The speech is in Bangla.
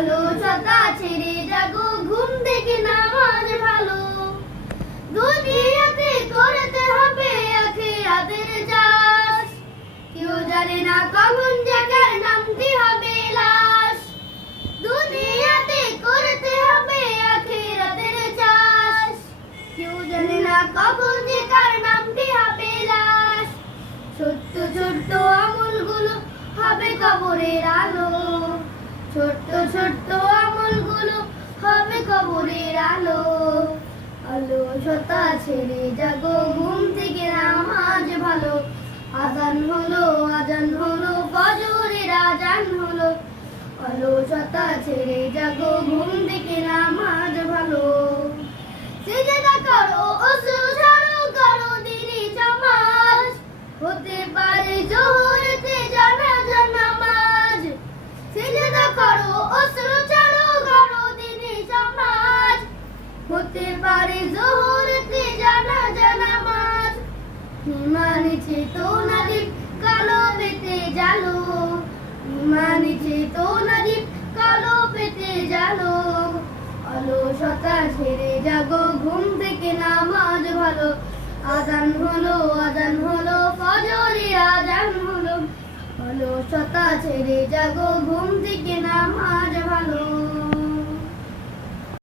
অলসতা ছেড়ে জাগো, ঘুম থেকে নামাজ ভালো। দুনিয়াতে করতে হবে আখিরাতের চাষ, কেউ জানে না কখন জায়গার নামতে হবে লাশ। দুনিয়াতে করতে হবে আখিরাতের চাষ, কেউ জানে না কখন জায়গার নামতে হবে লাশ। ছোট্ট ছোট্ট আমলগুলো হবে কবরের আলো, ছোট্ট ছোট্ট আমলগুলো হবে কবরের আলো। অলসতা ছেড়ে জাগো, ঘুম থেকে নামাজ ভালো। আজান হলো ফজরের আজান হলো। অলসতা ছেড়ে জাগো, ঘুম থেকে নামাজ ভালো। সিজদা করো, ওযু ছাড়ো, করো দিনী নামাজ, হতে পারে জোহরেতে জানাজা নামাজ। সিজদা করো, ওযু ছাড়ো, করো দিনী নামাজ, হতে পারে জোহরেতে জানাজা নামাজ। ইমানি চেতনা দীপ কালো পেতে জালো, ইমানি চেতনা দীপ কালো পেতে জালো। অলসতা ছেড়ে জাগো, ঘুম থেকে নামাজ ভালো। আজান হলো ফজরের আজান হলো। অলসতা ছেড়ে জাগো, ঘুম থেকে নামাজ ভালো।